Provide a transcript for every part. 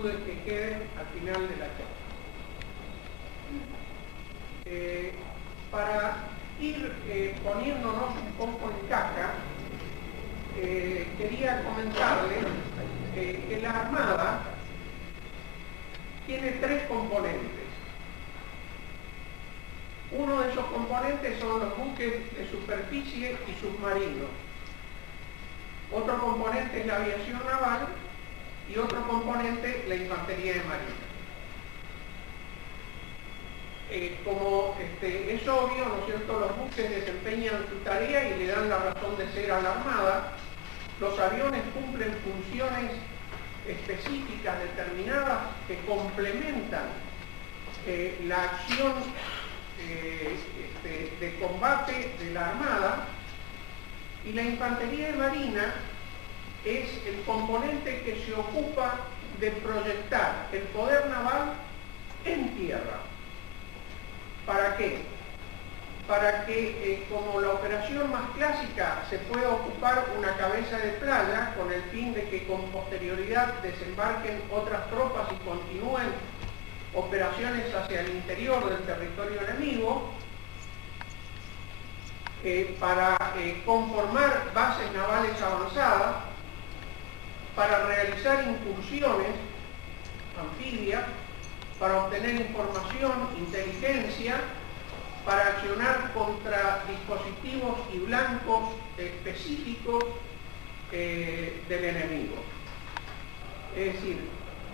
inquietudes que queden al final de la charla. Para ir poniéndonos un poco en caja, quería comentarles que la Armada tiene tres componentes. Uno de esos componentes son los buques de superficie y submarinos. Otro componente es la aviación naval y otro componente la infantería de marina. Como es obvio, ¿no es cierto?, los buques desempeñan su tarea y le dan la razón de ser a la Armada. Los aviones cumplen funciones específicas, determinadas, que complementan la acción de combate de la Armada, y la infantería de marina es el componente que se ocupa de proyectar el poder naval en tierra. ¿Para qué? Para que, como la operación más clásica, se pueda ocupar una cabeza de playa con el fin de que con posterioridad desembarquen otras tropas y continúen operaciones hacia el interior del territorio enemigo, para conformar bases navales avanzadas, para realizar incursiones anfibias, para obtener información, inteligencia, para accionar contra dispositivos y blancos específicos del enemigo. Es decir,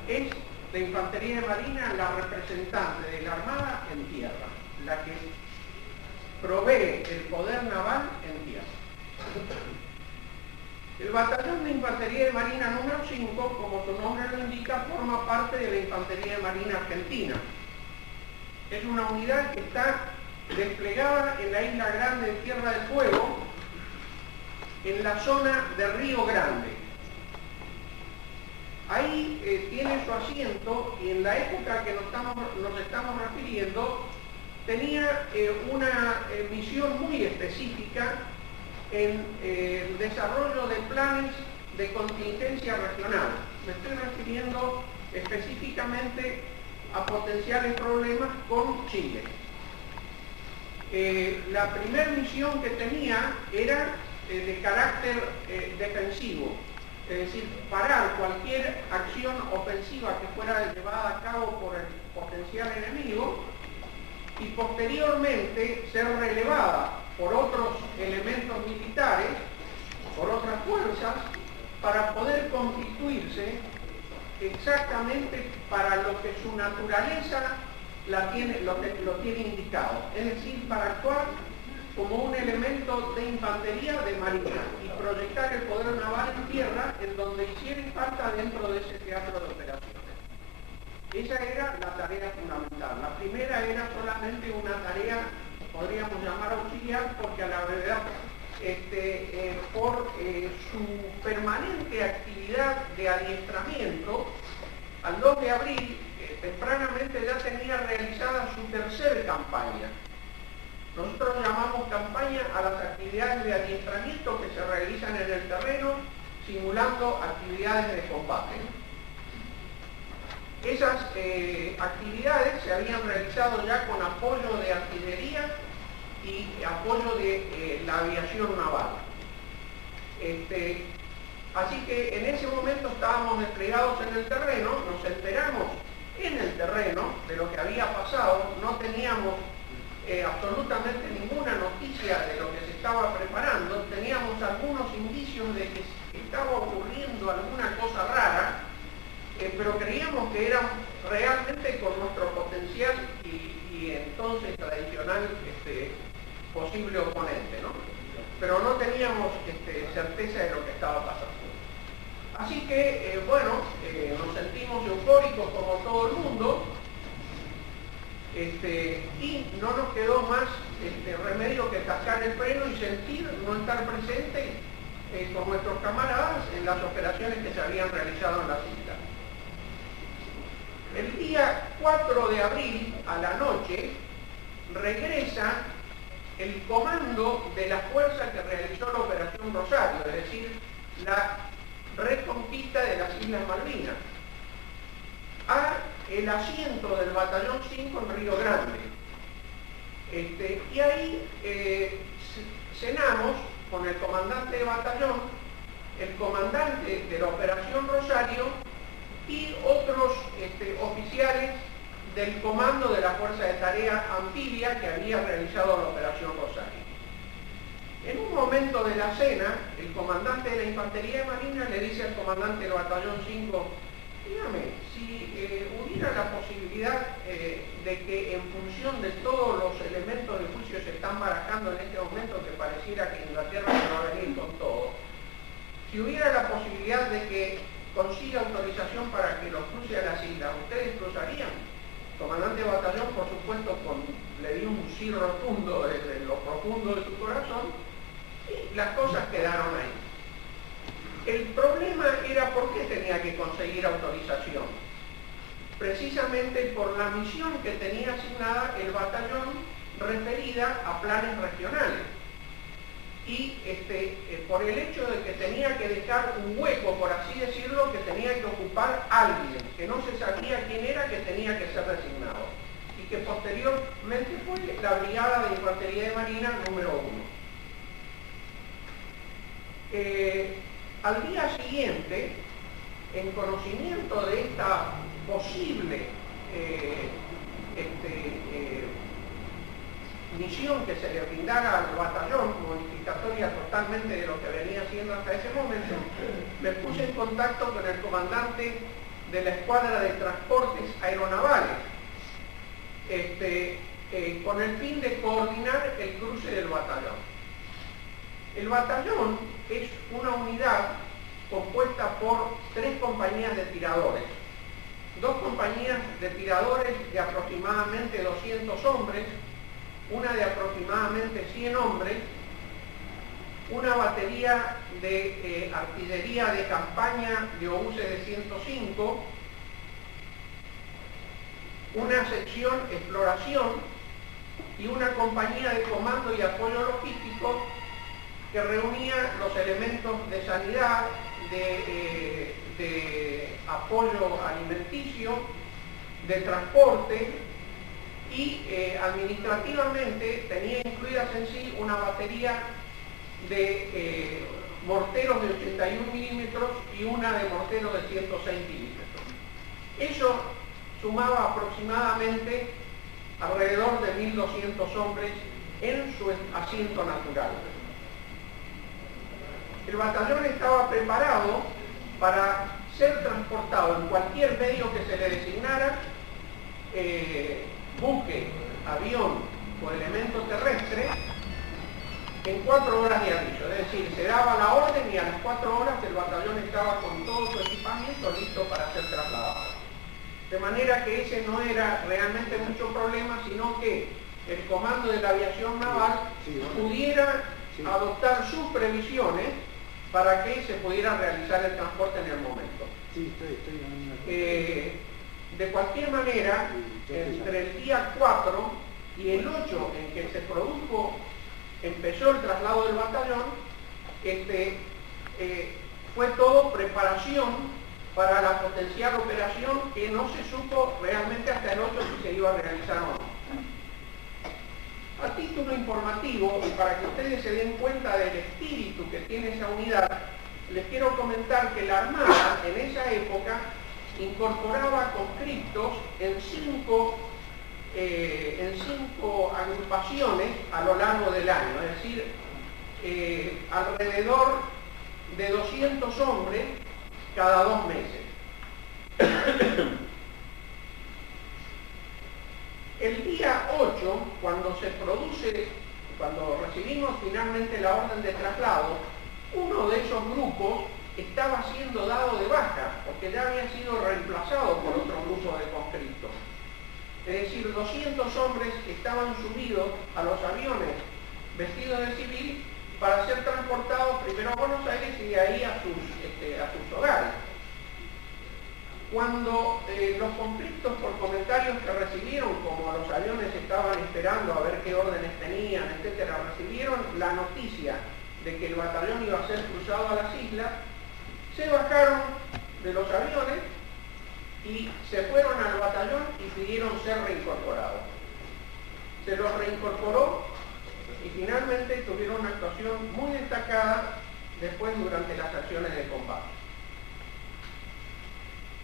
es la infantería de marina la representante de la Armada en tierra, la que provee el poder naval en tierra. El batallón de infantería de marina número 5, como su nombre lo indica, forma parte de la infantería de marina argentina. Es una unidad que está desplegada en la Isla Grande de Tierra del Fuego, en la zona de Río Grande. Ahí tiene su asiento, y en la época que nos estamos refiriendo, tenía una misión muy específica en el desarrollo de planes de contingencia regional. Me estoy refiriendo específicamente a potenciales problemas con Chile. La primera misión que tenía era de carácter defensivo, es decir, parar cualquier acción ofensiva que fuera llevada a cabo por el potencial enemigo, y posteriormente ser relevada por otros elementos militares, por otras fuerzas, para poder constituirse exactamente para lo que su naturaleza lo tiene indicado, es decir, para actuar como un elemento de infantería de marina y proyectar el poder naval en tierra en donde hiciera falta dentro de ese teatro de operaciones. Esa era la tarea fundamental. La primera era solamente una tarea, podríamos llamar auxiliar, porque a la verdad, por su permanente actividad de adiestramiento, al 2 de abril, tempranamente ya tenía realizada su tercera campaña. Nosotros llamamos campaña a las actividades de adiestramiento que se realizan en el terreno, simulando actividades de combate. Esas actividades se habían realizado ya con apoyo de artillería y apoyo de la aviación naval. Así que en ese momento estábamos desplegados en el terreno, nos enteramos en el terreno de lo que había pasado, no teníamos absolutamente ninguna noticia de lo que se estaba preparando, teníamos algunos indicios de que estaba ocurriendo alguna cosa rara, pero creíamos que era realmente con nuestro potencial y entonces tradicional posible oponente, ¿no? Pero no teníamos certeza de lo que estaba pasando. Así que, nos sentimos eufóricos como todo el mundo, y no nos quedó más remedio que cascar el freno y sentir no estar presente con nuestros camaradas en las operaciones que se habían realizado en la isla. El día 4 de abril, a la noche, regresa el comando de la fuerza que realizó la Operación Rosario, es decir, la reconquista de las Islas Malvinas. el asiento del batallón 5 en Río Grande. Y ahí cenamos con el comandante de batallón, el comandante de la Operación Rosario y otros oficiales del comando de la Fuerza de Tarea Anfibia que había realizado la Operación Rosario. En un momento de la cena, el comandante de la Infantería de Marina le dice al comandante del Batallón 5, dígame, si hubiera la posibilidad de que en función de todos los elementos de juicio se están barajando en este momento, que pareciera que Inglaterra se va a venir con todo, si hubiera la posibilidad de que consiga autorización para que los cruce a las islas, ¿ustedes cruzarían? El comandante de batallón, por supuesto, le dio un sí rotundo desde lo profundo de su corazón, y las cosas quedaron ahí. El problema era por qué tenía que conseguir autorización. Precisamente por la misión que tenía asignada el batallón referida a planes regionales. Y por el hecho de que tenía que dejar un hueco, por así decirlo, que tenía que ocupar alguien, que no se sabía quién era, que tenía que ser designado. Y que posteriormente fue la Brigada de Infantería de Marina número 1. Al día siguiente, en conocimiento de esta posible misión que se le brindara al batallón, modificatoria totalmente de lo que venía haciendo hasta ese momento, me puse en contacto con el comandante de la Escuadra de Transportes Aeronavales, con el fin de coordinar el cruce del batallón. El batallón es una unidad compuesta por 3 compañías de tiradores, 2 compañías de tiradores de aproximadamente 200 hombres, una de aproximadamente 100 hombres, una batería de artillería de campaña de obús de 105, una sección exploración y una compañía de comando y apoyo logístico que reunía los elementos de sanidad, de apoyo alimenticio, de transporte y administrativamente tenía incluidas en sí una batería de morteros de 81 milímetros y una de morteros de 106 milímetros. Eso sumaba aproximadamente alrededor de 1.200 hombres en su asiento natural. El batallón estaba preparado para ser transportado en cualquier medio que se le designara, buque, avión o elemento terrestre, en 4 horas de aviso. Es decir, se daba la orden y a las 4 horas el batallón estaba con todo su equipamiento listo para ser trasladado. De manera que ese no era realmente mucho problema, sino que el comando de la aviación naval pudiera adoptar sus previsiones para que se pudiera realizar el transporte en el momento. De cualquier manera, entre el día 4 y el 8 en que empezó el traslado del batallón, fue todo preparación para la potencial operación que no se supo realmente hasta el 8 si se iba a realizar o no. A título informativo, y para que ustedes se den cuenta del espíritu que tiene esa unidad, les quiero comentar que la Armada en esa época incorporaba conscriptos en 5 agrupaciones a lo largo del año, es decir, alrededor de 200 hombres cada 2 meses. El día 8, cuando recibimos finalmente la orden de traslado, uno de esos grupos estaba siendo dado de baja, porque ya había sido reemplazado por otro grupo de conscriptos. Es decir, 200 hombres estaban subidos a los aviones vestidos de civil para ser transportados primero a Buenos Aires y de ahí a sus hogares. Cuando los conflictos por comentarios que recibieron, como los aviones estaban esperando a ver qué órdenes tenían, etcétera, recibieron la noticia de que el batallón iba a ser cruzado a las islas, se bajaron de los aviones y se fueron al batallón pudieron ser reincorporados. Se los reincorporó y finalmente tuvieron una actuación muy destacada después durante las acciones de combate.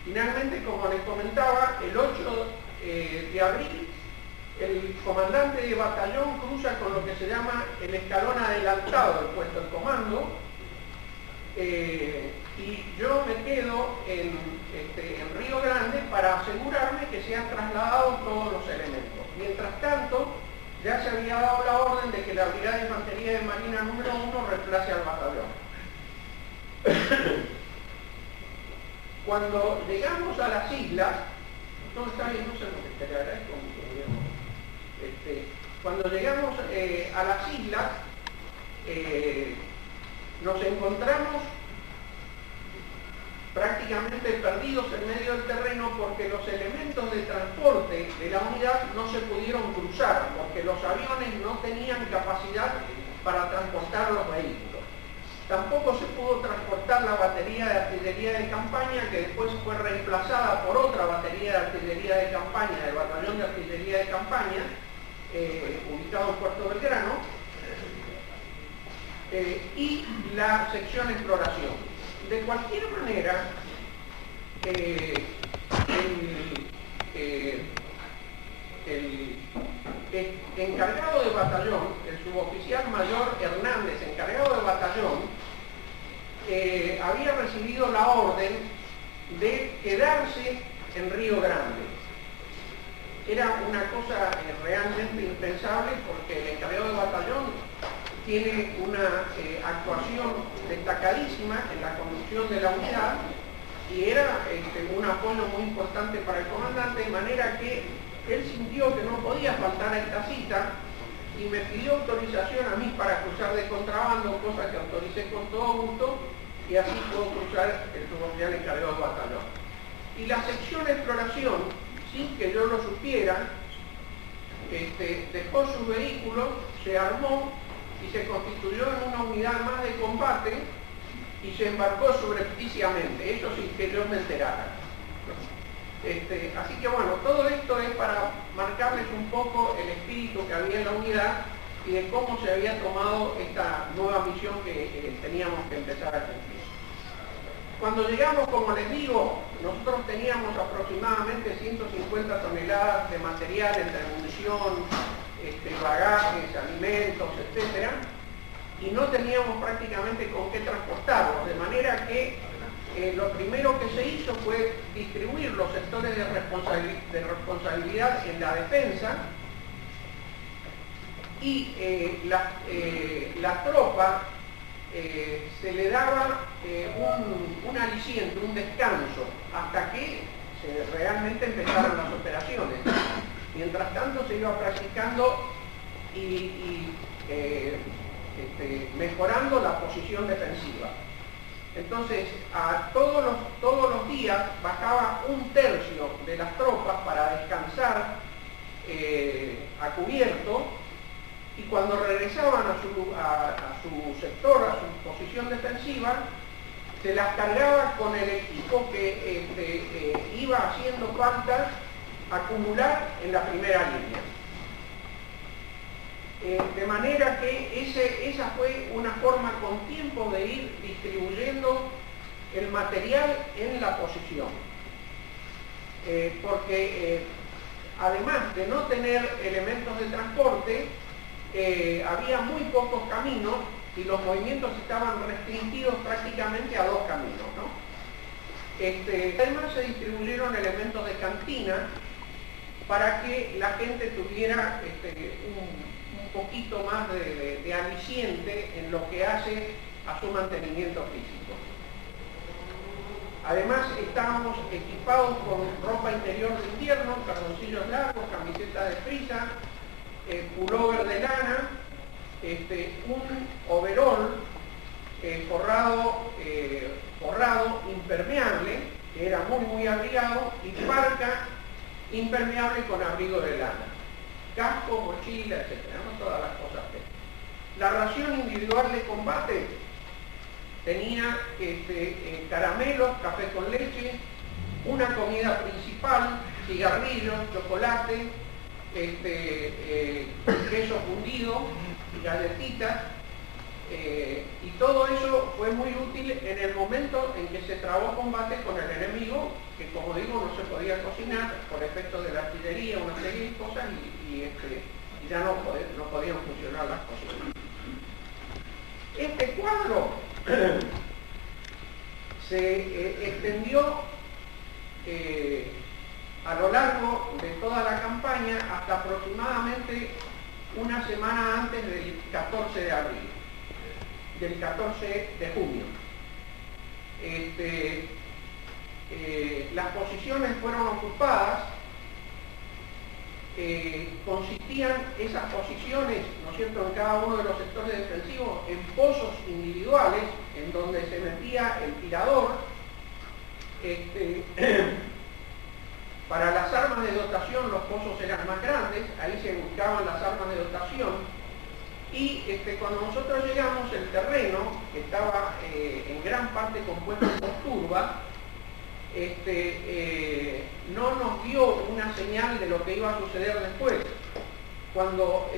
Finalmente, como les comentaba, el 8 de abril el comandante de batallón cruza con lo que se llama el escalón adelantado del puesto de comando, y yo me quedo en Río Grande para asegurarme que se han trasladado todos los elementos. Mientras tanto, ya se había dado la orden de que la Brigada de Infantería de Marina número 1 reemplace al batallón. Cuando llegamos a las islas, no está bien, no sé lo que te agradezco mucho. Cuando llegamos a las islas, nos encontramos prácticamente perdidos en medio del terreno porque los elementos de transporte de la unidad no se pudieron cruzar, porque los aviones no tenían capacidad para transportar los vehículos. Tampoco se pudo transportar la batería de artillería de campaña, que después fue reemplazada por otra batería de artillería de campaña, del batallón de artillería de campaña, ubicado en Puerto Belgrano, y la sección exploración. De cualquier manera, el encargado de batallón, el suboficial mayor Hernández, encargado de batallón, había recibido la orden de quedarse en Río Grande. Era una cosa realmente impensable porque el encargado de batallón tiene una actuación destacadísima en la conducción de la unidad y era un apoyo muy importante para el comandante, de manera que él sintió que no podía faltar a esta cita y me pidió autorización a mí para cruzar de contrabando, cosa que autoricé con todo gusto, y así pudo cruzar el suboficial encargado de batallón. Y la sección de exploración, sin que yo lo supiera, dejó su vehículo, se armó y se constituyó en una unidad más de combate y se embarcó subrepticiamente, eso sin que yo me enterara. Así que bueno, todo esto es para marcarles un poco el espíritu que había en la unidad y de cómo se había tomado esta nueva misión que teníamos que empezar a cumplir. Cuando llegamos, como les digo, nosotros teníamos aproximadamente 150 toneladas de material entre munición, bagajes, alimentos, etc. Y no teníamos prácticamente con qué transportarlos, de manera que lo primero que se hizo fue distribuir los sectores de responsabilidad en la defensa y la tropa se le daba un aliciente, un descanso, hasta que realmente empezaron las operaciones. Mientras tanto se iba practicando y mejorando la posición defensiva. Entonces, todos los días bajaba un tercio de las tropas para descansar a cubierto, y cuando regresaban a su sector, a su posición defensiva, se las cargaba con el equipo que iba haciendo falta acumular en la primera línea. De manera que esa fue una forma con tiempo de ir distribuyendo el material en la posición. Porque además de no tener elementos de transporte, había muy pocos caminos y los movimientos estaban restringidos prácticamente a 2 caminos, ¿no? Además se distribuyeron elementos de cantina para que la gente tuviera un poquito más de aliciente en lo que hace a su mantenimiento físico. Además estábamos equipados con ropa interior de invierno, calzoncillos largos, camisetas de frisa, pullover de lana, un overol forrado impermeable, que era muy abrigado, y parca impermeable con abrigo de lana, casco, mochila, etc. ¿no? Todas las cosas que... La ración individual de combate tenía caramelos, café con leche, una comida principal, cigarrillos, chocolate, queso fundido, galletitas, y todo eso fue muy útil en el momento en que se trabó combate con el enemigo, que como digo no se podía cocinar por efecto de la artillería, una serie de cosas, y ya no podían funcionar las cosas. Este cuadro se extendió a lo largo de toda la campaña hasta aproximadamente una semana antes del 14 de abril, del 14 de junio. Las posiciones fueron ocupadas, consistían esas posiciones, ¿no es cierto?, en cada uno de los sectores defensivos, en pozos individuales, en donde se metía el tirador. Para las armas de dotación los pozos eran más grandes, ahí se buscaban las armas de dotación, y cuando nosotros llegamos, el terreno, que estaba en gran parte compuesto por turba, no nos dio una señal de lo que iba a suceder después. Cuando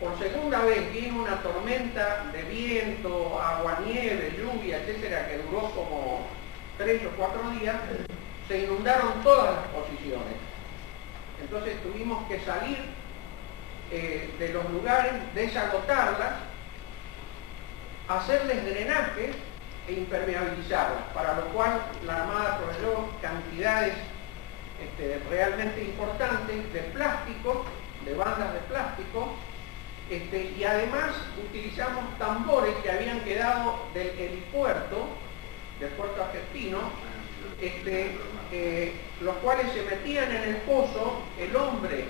por segunda vez vino una tormenta de viento, aguanieve, lluvia, etcétera, que duró como 3 o 4 días, se inundaron todas las posiciones. Entonces tuvimos que salir de los lugares, desagotarlas, hacerles drenajes e impermeabilizarlas, para lo cual la Armada proveyó cantidades realmente importantes de plástico, de bandas de plástico, y además utilizamos tambores que habían quedado del helipuerto, del puerto argentino, los cuales se metían en el pozo, el hombre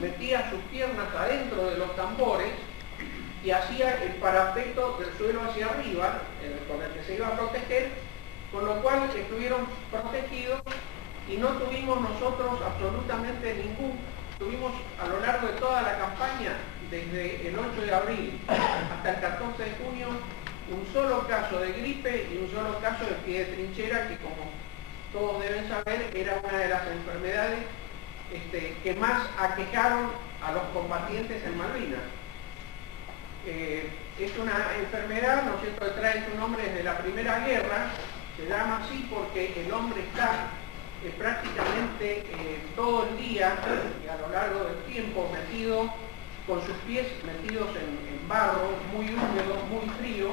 metía sus piernas adentro de los tambores y hacía el parapeto del suelo hacia arriba, con el que se iba a proteger, con lo cual estuvieron protegidos y no tuvimos nosotros absolutamente tuvimos a lo largo de toda la campaña, desde el 8 de abril hasta el 14 de junio, un solo caso de gripe y un solo caso de pie de trinchera, que como todos deben saber era una de las enfermedades que más aquejaron a los combatientes en Malvinas. Es una enfermedad, ¿no es cierto?, que trae su nombre desde la Primera Guerra. Se llama así porque el hombre está prácticamente todo el día y a lo largo del tiempo metido, con sus pies metidos en barro, muy húmedo, muy frío.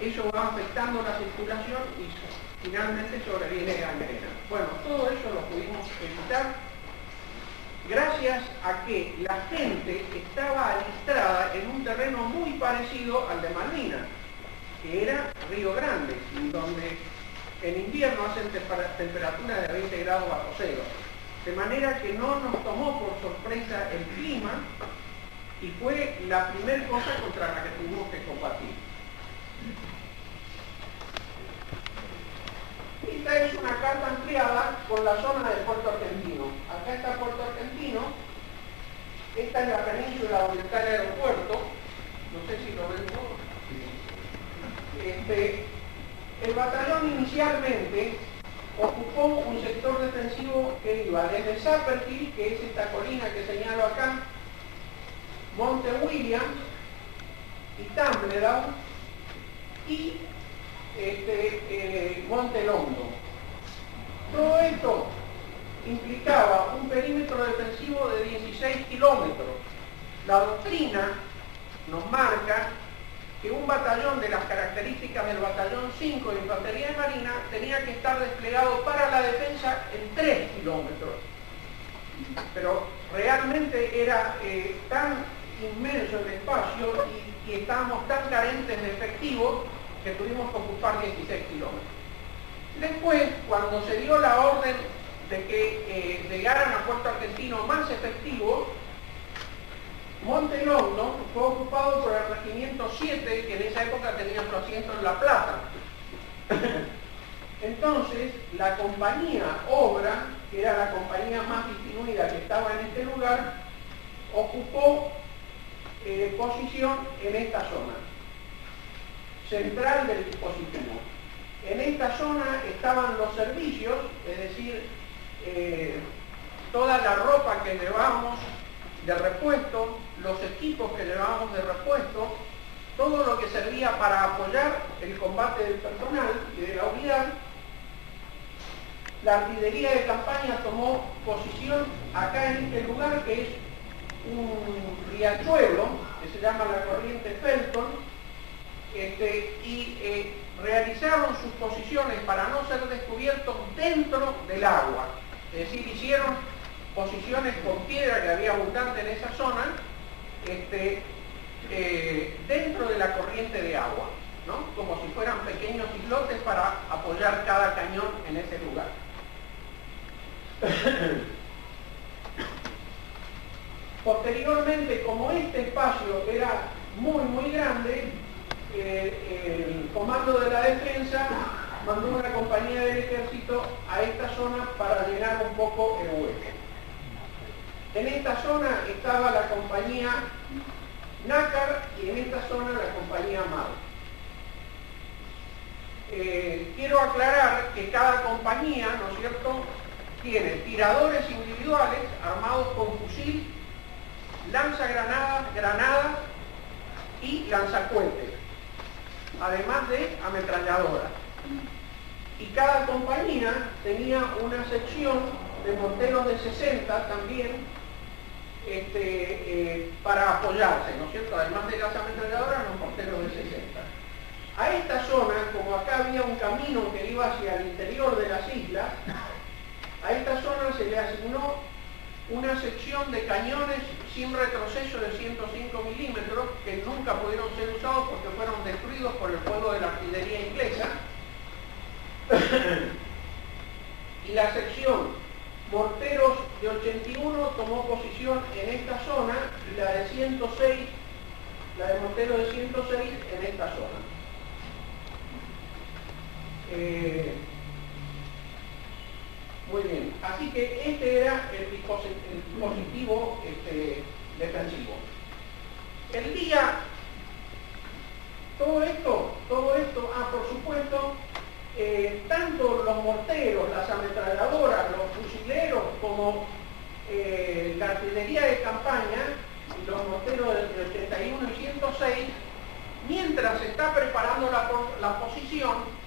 Eso va afectando la circulación y finalmente sobreviene gangrena. Bueno, todo eso lo pudimos evitar gracias a que la gente estaba alistrada en un terreno muy parecido al de Malvinas, que era Río Grande, donde en invierno hacen temperaturas de 20 grados bajo cero. De manera que no nos tomó por sorpresa el clima y fue la primera cosa contra la que tuvimos que combatir. Esta es una carta ampliada con la zona del puerto argentino. Acá está Puerto Argentino, esta es la península donde está el aeropuerto, no sé si lo ven todos. El batallón inicialmente ocupó un sector defensivo que iba desde Zapperhill, que es esta colina que señalo acá, Monte Williams y Tumbledown, y Monte Londo. Todo esto implicaba un perímetro defensivo de 16 kilómetros. La doctrina nos marca que un batallón de las características del batallón 5 de Infantería de Marina tenía que estar desplegado para la defensa en 3 kilómetros. Pero realmente era tan inmenso el espacio y estábamos tan carentes de efectivos que tuvimos que ocupar 16 kilómetros. Después, cuando se dio la orden de que llegaran a Puerto Argentino más efectivos, Monte Londo fue ocupado por el Regimiento 7, que en esa época tenía su asiento en La Plata. Entonces, la compañía Obra, que era la compañía más disminuida que estaba en este lugar, ocupó posición en esta zona central del dispositivo. En esta zona estaban los servicios, es decir, toda la ropa que llevábamos de repuesto, los equipos que llevábamos de repuesto, todo lo que servía para apoyar el combate del personal y de la unidad. La artillería de campaña tomó posición acá en este lugar, que es un riachuelo que se llama la corriente Felton, y realizaron sus posiciones para no ser descubiertos dentro del agua. Es decir, hicieron posiciones con piedra, que había abundante en esa zona, dentro de la corriente de agua, ¿no? Como si fueran pequeños islotes para apoyar cada cañón en ese lugar. Posteriormente, como este espacio era muy grande, el comando de la defensa mandó una compañía del ejército a esta zona para llenar un poco el hueco. En esta zona estaba la compañía Nácar y en esta zona la compañía Mar. Quiero aclarar que cada compañía, ¿no es cierto?, tiene tiradores individuales armados con fusil, lanzagranadas, granadas y lanzacohetes, además de ametralladoras. Y cada compañía tenía una sección de morteros de 60 también, para apoyarse, ¿no es cierto? Además de las ametralladoras, los morteros de 60. A esta zona, como acá había un camino que iba hacia el interior de las islas, a esta zona se le asignó una sección de cañones sin retroceso de 105 milímetros que nunca pudieron ser usados porque fueron destruidos por el fuego de la artillería inglesa. Y la sección morteros de 81 tomó posición en esta zona y la de 106, la de mortero de 106 en esta zona. Muy bien, así que este era el dispositivo defensivo. El día, todo esto, por supuesto, tanto los morteros, las ametralladoras, los fusileros, como la artillería de campaña, y los morteros de 81 y 106, mientras se está preparando la posición,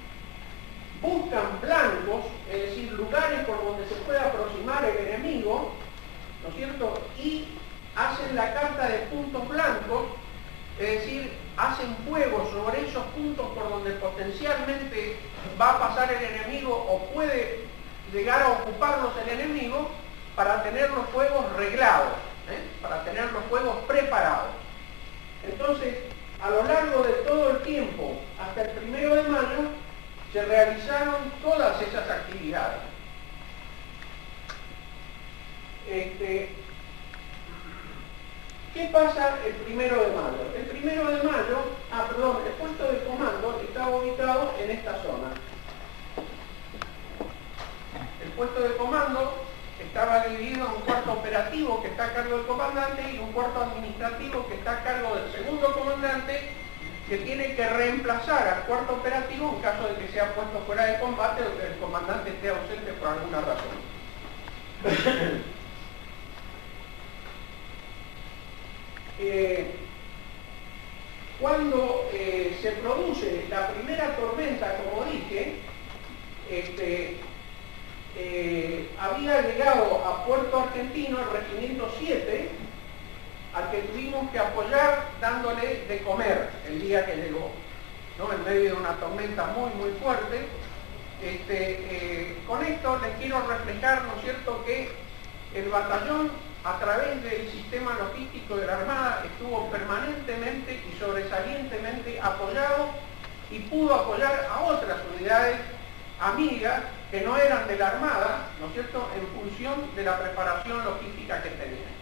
buscan blancos, es decir, lugares por donde se pueda aproximar el enemigo, ¿no es cierto? Y hacen la carta de puntos blancos, es decir, hacen fuego sobre esos puntos por donde potencialmente va a pasar el enemigo o puede llegar a ocuparlos el enemigo, para tener los fuegos reglados, para tener los fuegos preparados. Entonces, a lo largo de todo el tiempo, hasta el 1 de mayo, se realizaron todas esas actividades. ¿Qué pasa el 1 de mayo? El 1 de mayo, el puesto de comando estaba ubicado en esta zona. El puesto de comando estaba dividido en un cuarto operativo que está a cargo del comandante y un cuarto administrativo que está a cargo del segundo comandante, que tiene que reemplazar al cuarto operativo en caso de que sea puesto fuera de combate o que el comandante esté ausente por alguna razón. Cuando se produce la primera tormenta, como dije, había llegado a Puerto Argentino el Regimiento 7, al que tuvimos que apoyar dándole de comer el día que llegó, ¿no? En medio de una tormenta muy fuerte. Con esto les quiero reflejar, ¿no es cierto?, que el batallón, a través del sistema logístico de la Armada, estuvo permanentemente y sobresalientemente apoyado y pudo apoyar a otras unidades amigas que no eran de la Armada, ¿no es cierto?, en función de la preparación logística que tenían.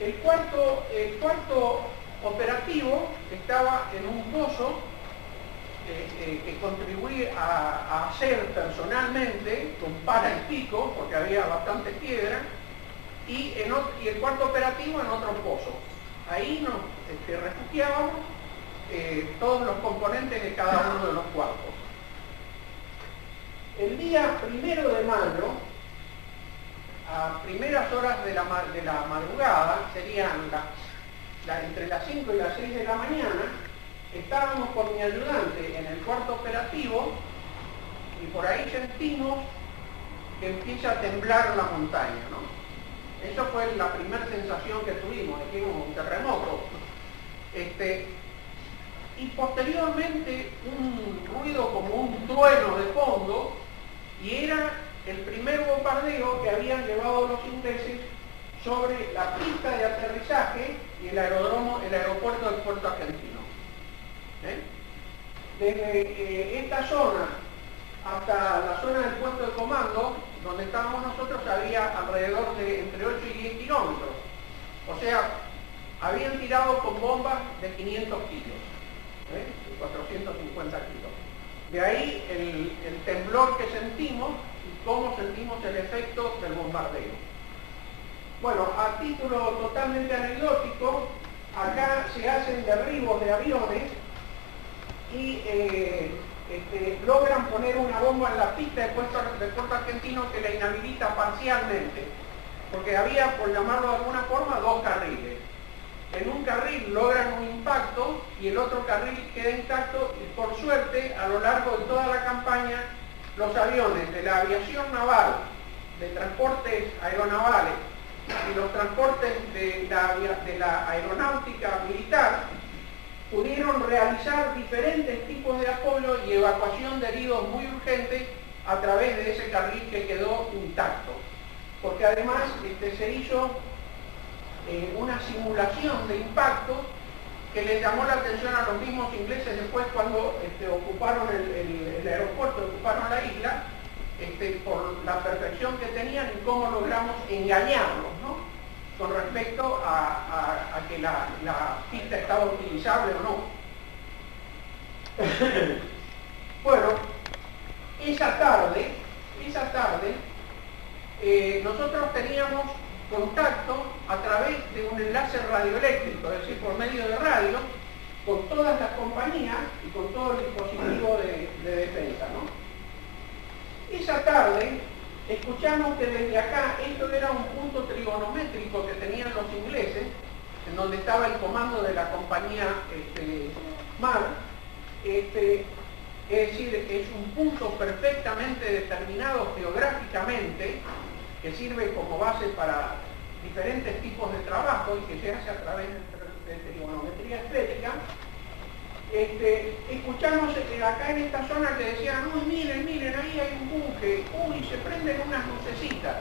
El cuarto operativo estaba en un pozo que contribuí a hacer personalmente con pala y pico, porque había bastante piedra, y el cuarto operativo en otro pozo. Ahí nos refugiábamos todos los componentes de cada uno de los cuartos. el día 1 de mayo, a primeras horas de la madrugada, serían entre las 5 y las 6 de la mañana, estábamos con mi ayudante en el cuarto operativo y por ahí sentimos que empieza a temblar la montaña, ¿no? Eso fue la primera sensación que tuvimos, dijimos un terremoto. Y posteriormente un ruido como un trueno de fondo, y era el primer bombardeo que habían llevado los ingleses sobre la pista de aterrizaje y el aeropuerto del Puerto Argentino. Desde esta zona hasta la zona del puesto de comando, donde estábamos nosotros, había alrededor de entre 8 y 10 kilómetros. O sea, habían tirado con bombas de 500 kilos, de 450 kilos. De ahí el temblor que sentimos y cómo sentimos el efecto del bombardeo. Bueno, a título totalmente anecdótico, acá se hacen derribos de aviones y logran poner una bomba en la pista del puerto argentino que la inhabilita parcialmente, porque había, por llamarlo de alguna forma, 2 carriles. En un carril logran un impacto y el otro carril queda intacto, y por suerte, a lo largo de toda la campaña, los aviones de la aviación naval, de transportes aeronavales y los transportes de la aeronáutica militar pudieron realizar diferentes tipos de apoyo y evacuación de heridos muy urgentes a través de ese carril que quedó intacto. Porque además se hizo una simulación de impacto que les llamó la atención a los mismos ingleses después cuando ocuparon el aeropuerto, ocuparon la isla, por la perfección que tenían y cómo logramos engañarlos, ¿no?, con respecto a que la pista estaba utilizable o no. Bueno, esa tarde nosotros teníamos contacto a través de un enlace radioeléctrico, es decir, por medio de radio, con todas las compañías y con todo el dispositivo de defensa, ¿no? Esa tarde escuchamos que desde acá, esto era un punto trigonométrico que tenían los ingleses, en donde estaba el comando de la compañía MAR, es decir, es un punto perfectamente determinado geográficamente, que sirve como base para diferentes tipos de trabajo y que se hace a través de trigonometría estética. Escuchamos acá en esta zona que decían, uy, miren, ahí hay un buque, uy, se prenden unas lucecitas.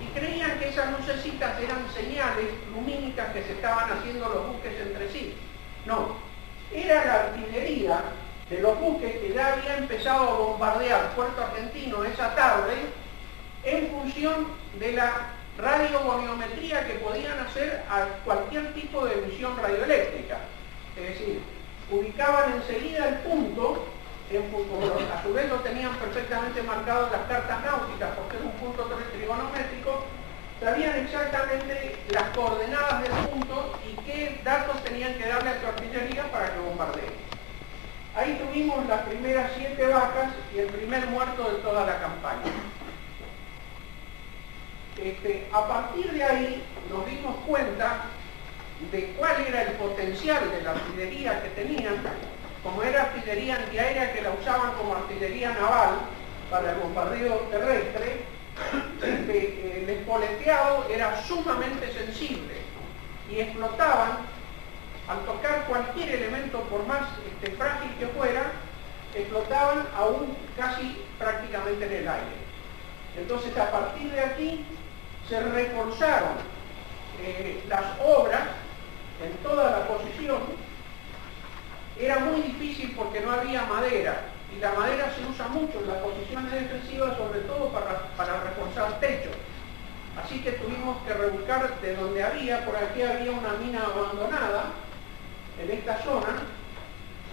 Y creían que esas lucecitas eran señales lumínicas que se estaban haciendo los buques entre sí. No, era la artillería de los buques que ya había empezado a bombardear Puerto Argentino esa tarde en función de la radiogoniometría que podían hacer a cualquier tipo de emisión radioeléctrica. Es decir, ubicaban enseguida el punto, como a su vez lo tenían perfectamente marcado en las cartas náuticas, porque es un punto trigonométrico, sabían exactamente las coordenadas del punto y qué datos tenían que darle a su artillería para que bombardee. Ahí tuvimos las primeras 7 bajas y el primer muerto de toda la campaña. A partir de ahí nos dimos cuenta de cuál era el potencial de la artillería que tenían, como era artillería antiaérea que la usaban como artillería naval para el bombardeo terrestre. El espoleteado era sumamente sensible y explotaban, al tocar cualquier elemento por más frágil que fuera, explotaban aún casi prácticamente en el aire. Entonces, a partir de aquí se reforzaron las obras en toda la posición. Era muy difícil porque no había madera, y la madera se usa mucho en las posiciones defensivas, sobre todo para reforzar techos. Así que tuvimos que rebuscar de donde había. Por aquí había una mina abandonada en esta zona,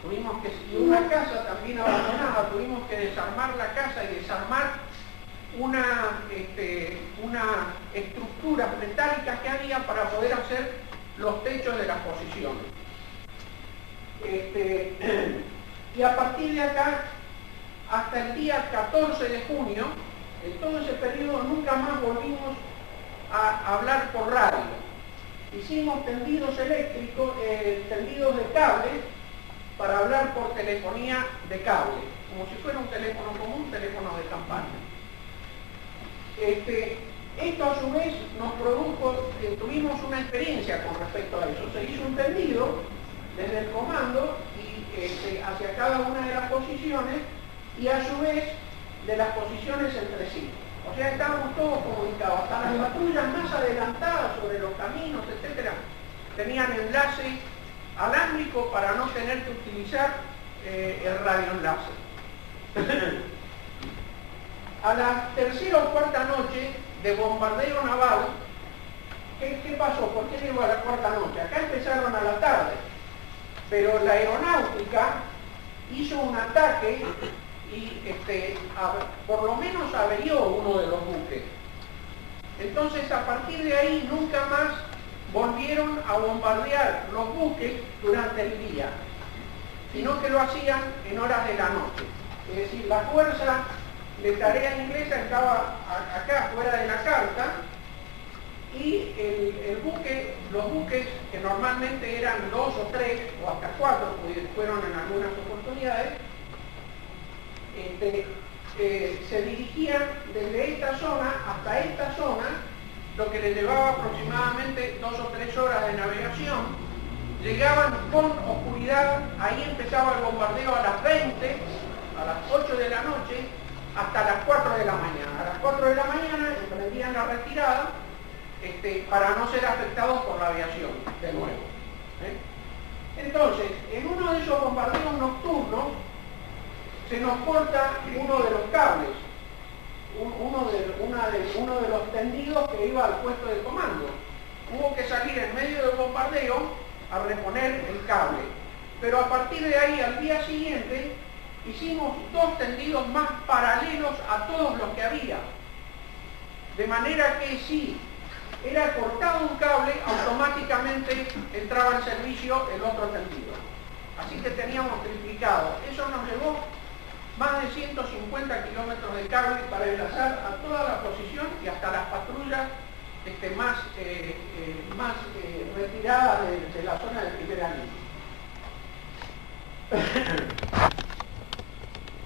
y una casa también abandonada. Tuvimos que desarmar la casa y desarmar unas estructuras metálicas que había para poder hacer los techos de las posiciones. Y a partir de acá hasta el día 14 de junio. En todo ese periodo nunca más volvimos a hablar por radio. Hicimos tendidos eléctricos, tendidos de cable, para hablar por telefonía de cable, como si fuera un teléfono común, un teléfono de campaña. Esto a su vez nos produjo, tuvimos una experiencia con respecto a eso. Se hizo un tendido desde el comando y hacia cada una de las posiciones y a su vez de las posiciones entre sí. O sea, estábamos todos comunicados, hasta las patrullas más adelantadas sobre los caminos, etcétera, tenían enlace alámbrico para no tener que utilizar el radioenlace. A la tercera o cuarta noche de bombardeo naval, ¿qué pasó? ¿Por qué digo a la cuarta noche? Acá empezaron a la tarde, pero la aeronáutica hizo un ataque y por lo menos averió uno de los buques. Entonces, a partir de ahí, nunca más volvieron a bombardear los buques durante el día, sino que lo hacían en horas de la noche. Es decir, la fuerza de tarea inglesa estaba acá, fuera de la carta, y los buques, que normalmente eran 2 o 3 o hasta 4, porque fueron en algunas oportunidades, se dirigían desde esta zona hasta esta zona, lo que les llevaba aproximadamente 2 o 3 horas de navegación. Llegaban con oscuridad, ahí empezaba el bombardeo a las 20, a las 8 de la noche, hasta las 4 de la mañana. A las 4 de la mañana emprendían la retirada para no ser afectados por la aviación, de nuevo. Entonces, en uno de esos bombardeos nocturnos, se nos corta uno de los cables, uno de los tendidos que iba al puesto de comando. Hubo que salir en medio del bombardeo a reponer el cable. Pero a partir de ahí, al día siguiente, hicimos 2 tendidos más paralelos a todos los que había. De manera que si era cortado un cable, automáticamente entraba en servicio el otro tendido. Así que teníamos triplicado. Eso nos llevó más de 150 kilómetros de cable para enlazar a toda la posición y hasta las patrullas más retiradas de la zona de primera línea.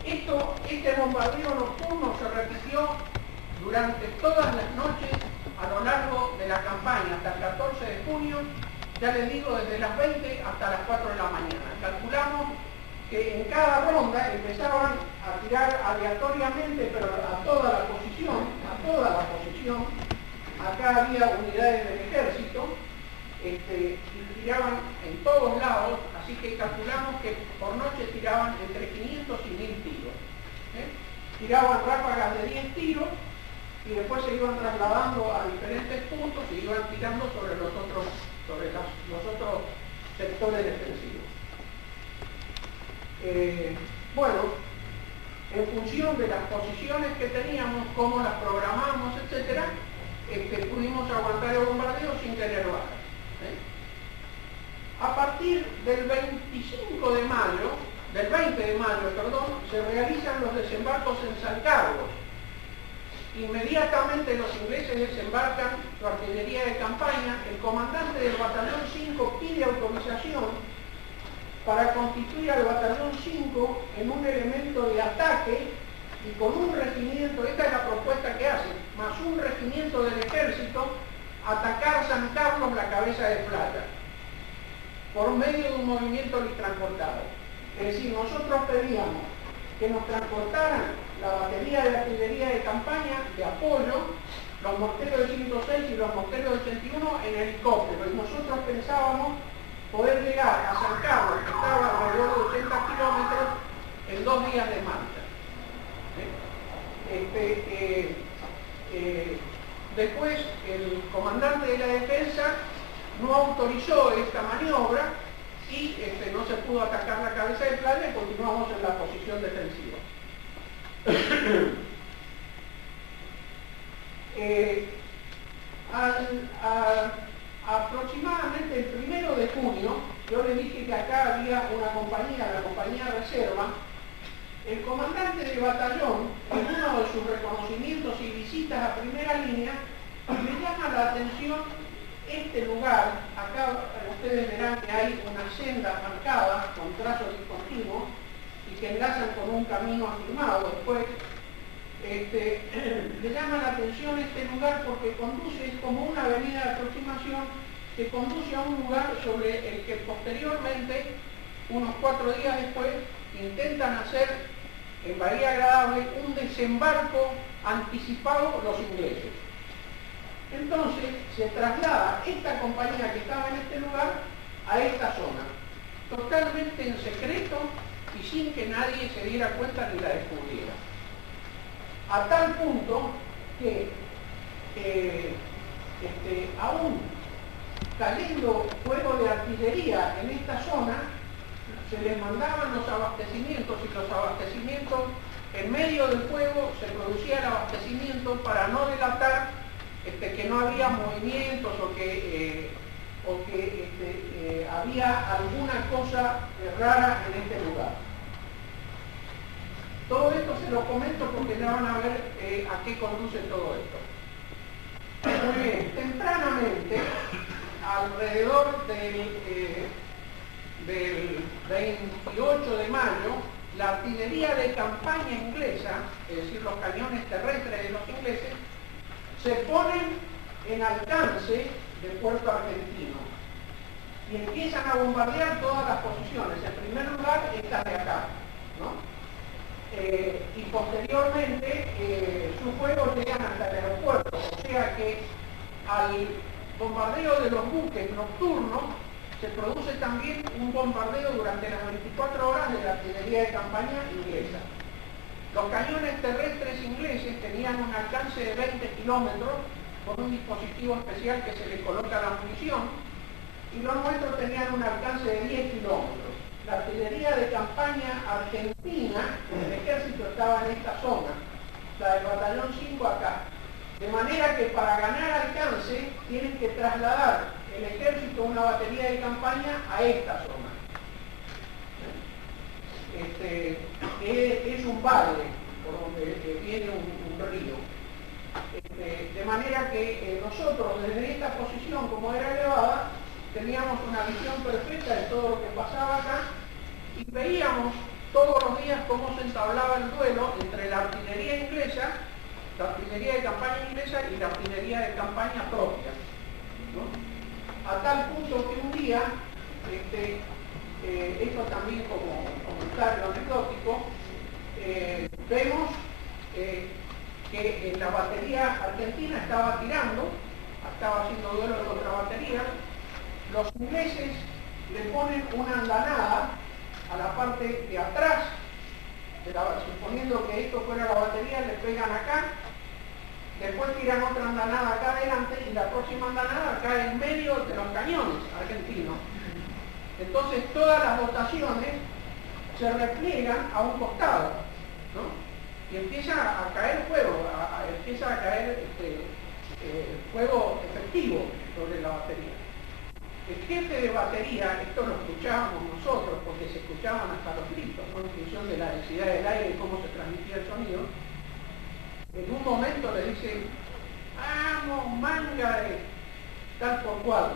Este bombardeo nocturno se repitió durante todas las noches a lo largo de la campaña, hasta el 14 de junio, ya les digo, desde las 20 hasta las 4 de la mañana. Calculamos que en cada ronda empezaban a tirar aleatoriamente, pero a toda la posición. Acá había unidades del ejército, y tiraban en todos lados, así que calculamos que por noche tiraban entre 500 y 1000 tiros. Tiraban ráfagas de 10 tiros y después se iban trasladando a diferentes puntos y iban tirando sobre los otros sectores defensivos. Bueno, en función de las posiciones que teníamos, cómo las programamos, etc., pudimos aguantar el bombardeo sin tener bajas. A partir del 20 de mayo, se realizan los desembarcos en San Carlos. Inmediatamente los ingleses desembarcan su artillería de campaña. El comandante del batallón 5 pide autorización para constituir al batallón 5 en un elemento de ataque y con un regimiento, esta es la propuesta que hace, más un regimiento del ejército, atacar San Carlos, la cabeza de playa, por medio de un movimiento transportado. Es decir, nosotros pedíamos que nos transportaran la batería de artillería de campaña de apoyo, los morteros del 106 y los morteros del 81 en helicóptero, y nosotros pensábamos poder llegar a San Carlos, que estaba alrededor de 80 kilómetros, en 2 días de marcha. Después, el comandante de la defensa no autorizó esta maniobra y no se pudo atacar la cabeza de playa y continuamos en la posición defensiva. Aproximadamente el 1 de junio, yo les dije que acá había una compañía, la compañía Reserva, el comandante de batallón, en uno de sus reconocimientos y visitas a primera línea, me llama la atención este lugar. Acá ustedes verán que hay una senda marcada con trazos discontinuos y que enlazan con un camino afirmado. Después, le llama la atención este lugar porque conduce, es como una avenida de aproximación que conduce a un lugar sobre el que posteriormente, unos 4 días después, intentan hacer en Bahía Agradable un desembarco anticipado los ingleses. Entonces se traslada esta compañía que estaba en este lugar a esta zona, totalmente en secreto y sin que nadie se diera cuenta ni la descubriera. A tal punto que aún cayendo fuego de artillería en esta zona, se les mandaban los abastecimientos y los abastecimientos, en medio del fuego se producía el abastecimiento para no delatar que no había movimientos o que había alguna cosa rara en este lugar. Todo esto se lo comento porque ya van a ver a qué conduce todo esto. Muy bien, tempranamente, alrededor del 28 de mayo, la artillería de campaña inglesa, es decir, los cañones terrestres de los ingleses, se ponen en alcance de Puerto Argentino y empiezan a bombardear todas las posiciones. En primer lugar, esta de acá, ¿no? Y posteriormente sus fuegos llegan hasta el aeropuerto, o sea que al bombardeo de los buques nocturnos se produce también un bombardeo durante las 24 horas de la artillería de campaña inglesa. Los cañones terrestres ingleses tenían un alcance de 20 kilómetros con un dispositivo especial que se le coloca a la munición, y los nuestros tenían un alcance de 10 kilómetros. La artillería de campaña argentina, el ejército estaba en esta zona, la del batallón 5 acá. De manera que para ganar alcance tienen que trasladar el ejército una batería de campaña a esta zona. Es un valle por donde viene un río. De manera que nosotros desde esta posición, como era elevada, teníamos una visión perfecta de todo lo que pasaba acá y veíamos todos los días cómo se entablaba el duelo entre la artillería inglesa, la artillería de campaña inglesa y la artillería de campaña propia, ¿no? A tal punto que un día, esto también como comentario anecdótico, vemos que la batería argentina estaba tirando, estaba haciendo duelo contra batería. Los ingleses le ponen una andanada a la parte de atrás, suponiendo que esto fuera la batería, le pegan acá, después tiran otra andanada acá adelante y la próxima andanada cae en medio de los cañones argentinos. Entonces todas las dotaciones se repliegan a un costado, ¿no? Y empieza a caer fuego, empieza a caer fuego efectivo sobre la batería. El jefe de batería, esto lo escuchábamos nosotros porque se escuchaban hasta los gritos, ¿no? En función de la densidad del aire y cómo se transmitía el sonido. En un momento le dice, vamos, manga de tal por cual,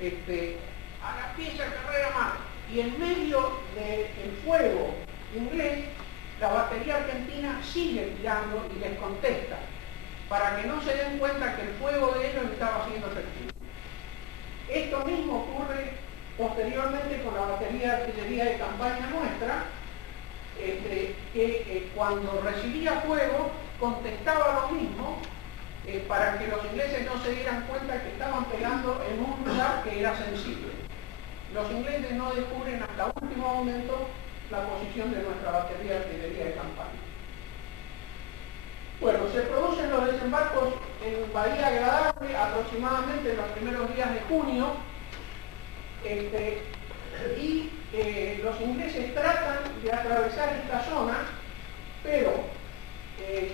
a la pieza carrera más. Y en medio del fuego inglés, la batería argentina sigue tirando y les contesta, para que no se den cuenta que el fuego de ellos estaba siendo efectivo. Esto mismo ocurre posteriormente con la batería de artillería de campaña nuestra, que cuando recibía fuego contestaba lo mismo, para que los ingleses no se dieran cuenta que estaban pegando en un lugar que era sensible. Los ingleses no descubren hasta último momento la posición de nuestra batería de artillería de campaña. Bueno, se producen los desembarcos en Bahía Agradable aproximadamente en los primeros días de junio, y los ingleses tratan de atravesar esta zona, pero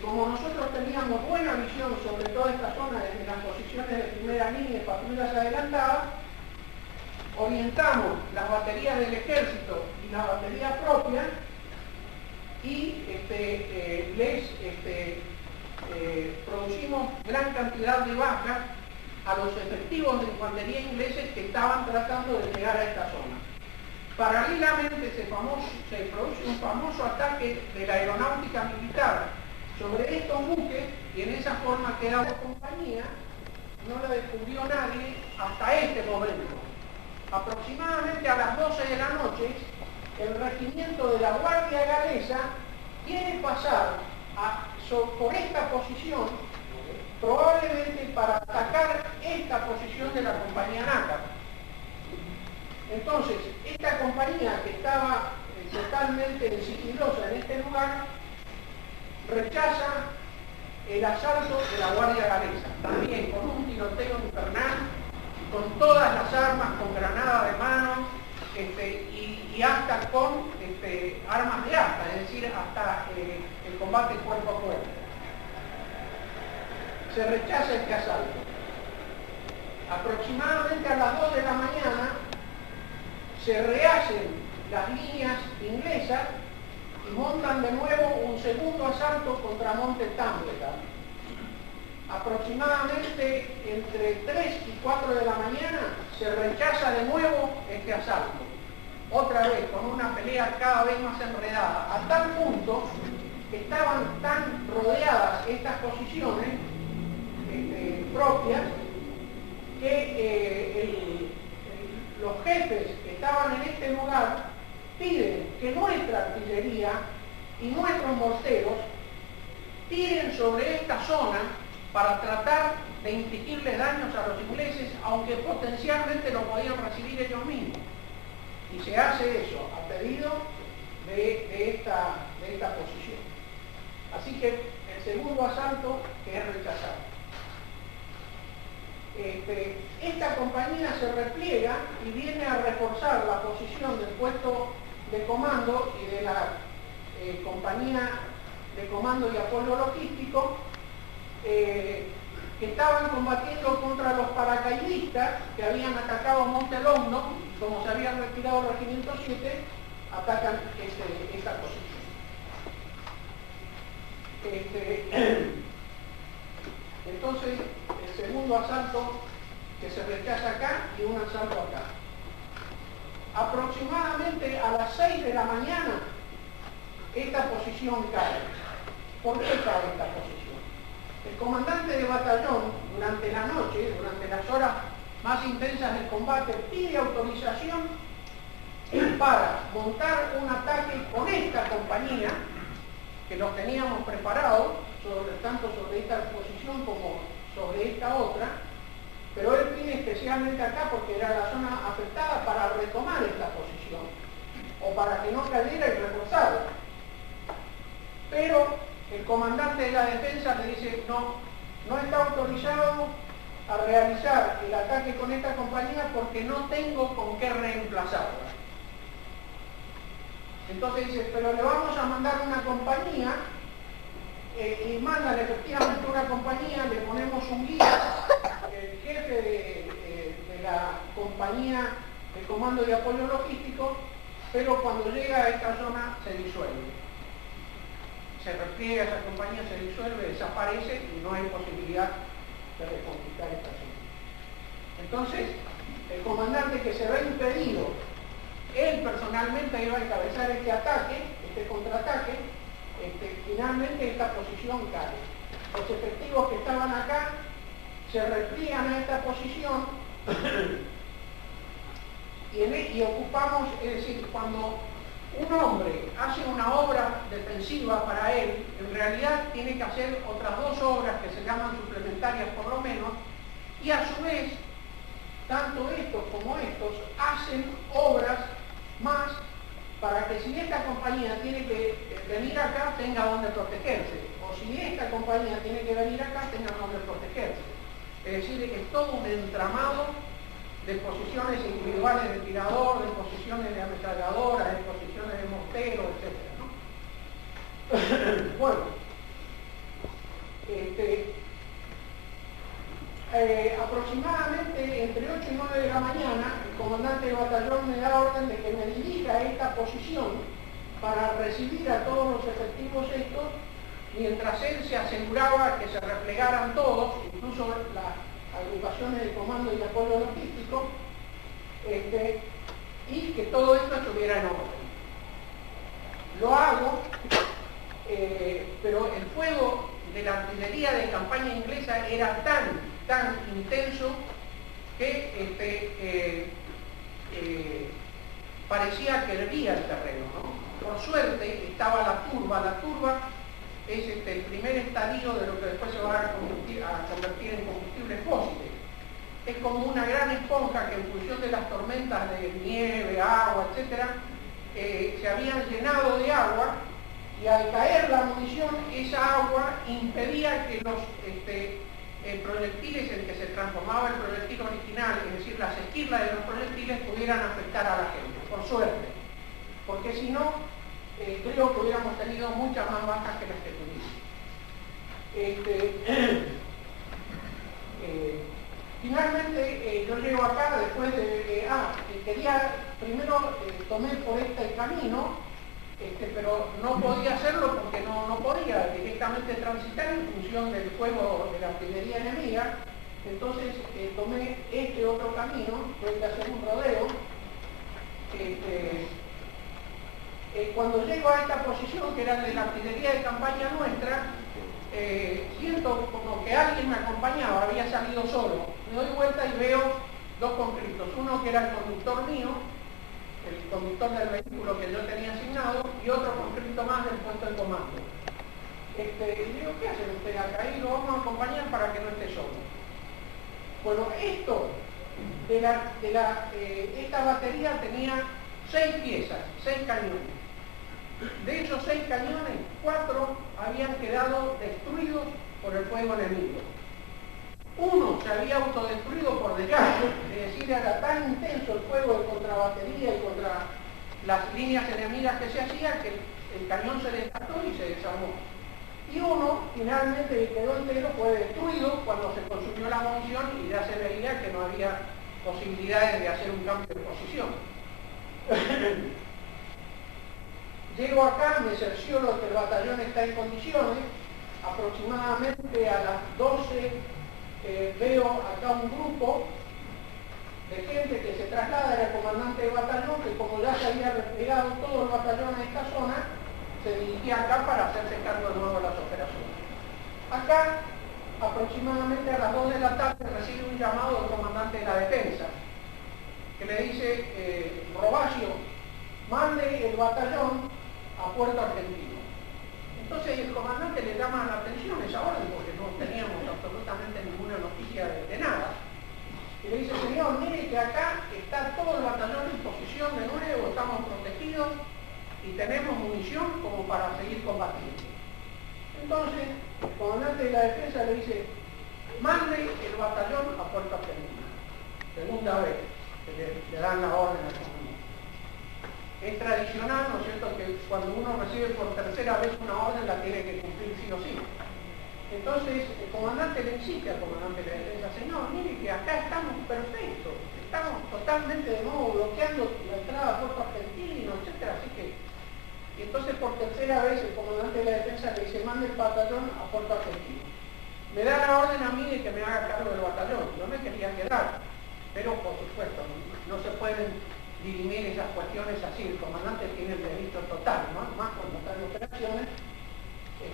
como nosotros teníamos buena visión sobre toda esta zona desde las posiciones de primera línea y patrullas adelantadas, orientamos las baterías del ejército y la batería propia y producimos gran cantidad de bajas a los efectivos de infantería ingleses que estaban tratando de llegar a esta zona. Paralelamente se produce un famoso ataque de la aeronáutica militar sobre estos buques y en esa forma queda la compañía, no la descubrió nadie hasta este momento. Aproximadamente a las 12 de la noche, el regimiento de la Guardia Galesa quiere pasar por esta posición, probablemente para atacar esta posición de la compañía nácar. Entonces, esta compañía que estaba totalmente sigilosa en este lugar, rechaza el asalto de la Guardia Galesa, también con un tiroteo infernal, con todas las armas, con granada de mano, y hasta con armas de asta, es decir, hasta el combate cuerpo a cuerpo. Se rechaza este asalto. Aproximadamente a las 2 de la mañana se rehacen las líneas inglesas y montan de nuevo un segundo asalto contra Monte Tampere. Aproximadamente entre 3 y 4 de la mañana se rechaza de nuevo este asalto. Otra vez, con una pelea cada vez más enredada, a tal punto que estaban tan rodeadas estas posiciones propias que los jefes que estaban en este lugar piden que nuestra artillería y nuestros morteros tiren sobre esta zona para tratar de infligirles daños a los ingleses, aunque potencialmente lo podían recibir ellos mismos. Y se hace eso a pedido de esta posición. Así que el segundo asalto que es rechazado. Esta compañía se repliega y viene a reforzar la posición del puesto de comando y de la compañía de comando y apoyo logístico que estaban combatiendo contra los paracaidistas que habían atacado Monte Longno, y como se habían retirado el regimiento 7, atacan esta posición. Entonces, el segundo asalto que se rechaza acá y un asalto acá. Aproximadamente a las 6 de la mañana, esta posición cae. ¿Por qué cae esta posición? El comandante de batallón, durante la noche, durante las horas más intensas del combate, pide autorización para montar un ataque con esta compañía, que los teníamos preparados, tanto sobre esta posición como sobre esta otra, pero él pide especialmente acá porque era la zona afectada para retomar esta posición, o para que no cayera y reforzarla. Pero el comandante de la defensa le dice, no está autorizado a realizar el ataque con esta compañía porque no tengo con qué reemplazarla. Entonces dice, pero le vamos a mandar una compañía, y mandan efectivamente una compañía, le ponemos un guía, el jefe de la compañía de comando y apoyo logístico, pero cuando llega a esta zona se disuelve. Se repliega esa compañía, se disuelve, desaparece y no hay posibilidad de reconquistar esta zona. Entonces, el comandante que se ve impedido, él personalmente iba a encabezar este ataque, este contraataque, finalmente esta posición cae. Los efectivos que estaban acá se repliegan a esta posición y ocupamos, es decir, cuando un hombre hace una obra defensiva para él, en realidad tiene que hacer otras dos obras que se llaman suplementarias por lo menos, y a su vez, tanto estos como estos hacen obras más para que si esta compañía tiene que venir acá, tenga donde protegerse, o si esta compañía tiene que venir acá, tenga donde protegerse. Es decir, es todo un entramado de posiciones individuales de tirador, de posiciones de ametralladora, de posiciones de mortero, etc., ¿no? Bueno, aproximadamente entre 8 y 9 de la mañana, el comandante del batallón me da orden de que me dirija a esta posición para recibir a todos los efectivos estos, mientras él se aseguraba que se replegaran todos, incluso las agrupaciones de comando y apoyo logístico, y que todo esto estuviera en orden. Lo hago, pero el fuego de la artillería de campaña inglesa era tan intenso que parecía que hervía el terreno, ¿no? Por suerte estaba la turba es el primer estadio de lo que después se va a convertir en combustibles fósiles. Es como una gran esponja que en función de las tormentas de nieve, agua, etc., se habían llenado de agua, y al caer la munición, esa agua impedía que los proyectiles en que se transformaba el proyectil original, es decir, las esquirlas de los proyectiles, pudieran afectar a la gente, por suerte. Porque si no, creo que hubiéramos tenido muchas más bajas que las que tuvimos. Finalmente, yo llego acá después de... quería, primero tomé por este camino, pero no podía hacerlo porque no podía directamente transitar en función del fuego de la artillería enemiga. Entonces tomé este otro camino, tuve que hacer un rodeo. Cuando llego a esta posición, que era de la artillería de campaña nuestra, siento como que alguien me acompañaba, había salido solo. Me doy vuelta y veo dos conscriptos, uno que era el conductor mío, el conductor del vehículo que yo tenía asignado, y otro conscripto más del puesto de comando. Y digo, ¿qué hacen ustedes acá? Y lo vamos a acompañar para que no esté solo. Bueno, esta batería tenía 6 piezas, 6 cañones. De esos 6 cañones, 4 habían quedado destruidos por el fuego enemigo. Uno se había autodestruido por desgaste, es decir, era tan intenso el fuego de contrabatería y contra las líneas enemigas que se hacía que el cañón se desgastó y se desarmó. Y uno, finalmente, que quedó entero, fue destruido cuando se consumió la munición y ya se veía que no había posibilidades de hacer un cambio de posición. Llego acá, me cercioro que el batallón está en condiciones. Aproximadamente a las 12 veo acá un grupo de gente que se traslada, era el comandante de batallón, que como ya se había replegado todo el batallón a esta zona, se dirigía acá para hacerse cargo de nuevo de las operaciones. Acá, aproximadamente a las 2 de la tarde, recibe un llamado del comandante de la defensa, que le dice, Robacio, mande el batallón a Puerto Argentino. Entonces el comandante le llama la atención esa orden, porque no teníamos absolutamente ninguna noticia de nada. Y le dice, señor, mire que acá está todo el batallón en posición de nuevo, estamos protegidos y tenemos munición como para seguir combatiendo. Entonces, el comandante de la defensa le dice, mande el batallón a Puerto Argentino. Segunda vez que le dan la orden al comandante. Es tradicional, ¿no es cierto?, que cuando uno recibe por tercera vez una orden la tiene que cumplir sí o sí. Entonces el comandante le insiste al comandante de la defensa, señor, mire que acá estamos perfectos, estamos totalmente de nuevo bloqueando la entrada a Puerto Argentino, etc. Así que, y entonces por tercera vez el comandante de la defensa le dice, mande el batallón a Puerto Argentino. Me da la orden a mí de que me haga cargo del batallón. Yo me quería quedar, pero por supuesto no se pueden dirimir esas cuestiones así. El comandante tiene el derecho total, ¿no? Más cuando está en operaciones,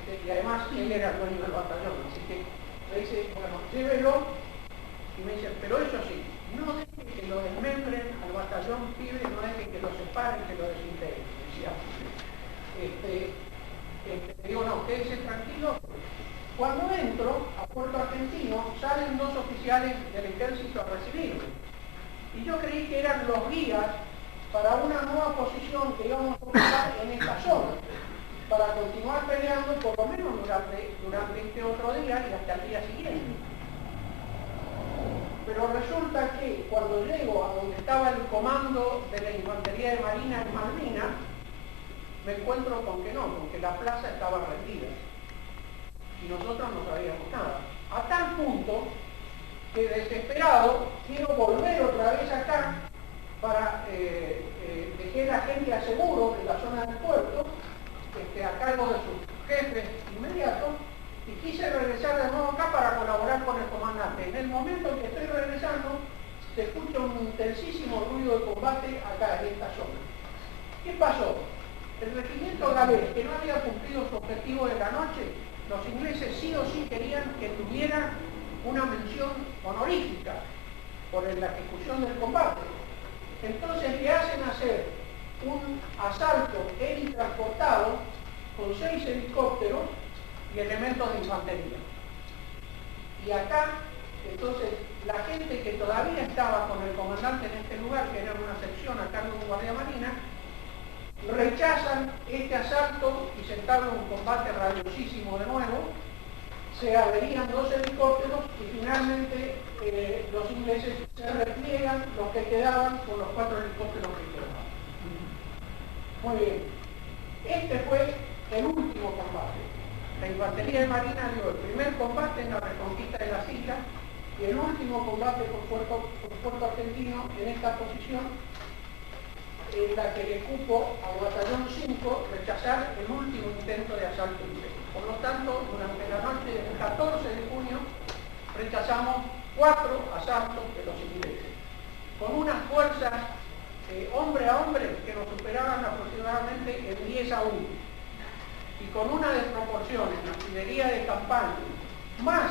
y además él era el dueño del batallón, así que me dice, bueno, llévelo, y me dice, pero eso sí, no deje que lo desmembren al batallón pibe, no deje que lo separen, que lo desintegren, decía. Digo, no, quédese tranquilo. Cuando entro a Puerto Argentino, salen 2 oficiales del ejército a recibirme. Y yo creí que eran los guías para una nueva posición que íbamos a ocupar en esta zona, para continuar peleando por lo menos durante este otro día y hasta el día siguiente. Pero resulta que cuando llego a donde estaba el comando de la Infantería de Marina en Malvinas, me encuentro con que la plaza estaba rendida. Y nosotros no sabíamos nada. A tal punto que desesperado quiero volver otra vez acá para dejé era agente a seguro en la zona del puerto, a cargo de sus jefes inmediatos, y quise regresar de nuevo acá para colaborar con el comandante. En el momento en que estoy regresando, se escucha un intensísimo ruido de combate acá en esta zona. ¿Qué pasó? El regimiento galés, que no había cumplido su objetivo de la noche, los ingleses sí o sí querían que tuviera una mención honorífica por la ejecución del combate. Entonces le hacen hacer un asalto helitransportado con 6 helicópteros y elementos de infantería. Y acá, entonces, la gente que todavía estaba con el comandante en este lugar, que era una sección a cargo de un guardia marina, rechazan este asalto y se entabla un combate radiosísimo de nuevo. Se averían 2 helicópteros y finalmente los ingleses se repliegan, los que quedaban, con los 4 helicópteros que quedaban. Muy bien. Este fue el último combate. La infantería de marina dio el primer combate en la reconquista de las islas y el último combate por Puerto Argentino en esta posición, en la que le cupo al batallón 5 rechazar el último intento de asalto inglés. Por lo tanto, durante la noche del 14 de junio rechazamos 4 asaltos de los ingleses, con unas fuerzas hombre a hombre que nos superaban aproximadamente en 10 a 1, y con una desproporción en la artillería de campaña, más